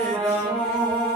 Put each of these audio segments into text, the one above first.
coração.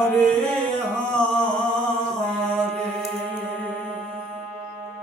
Hare.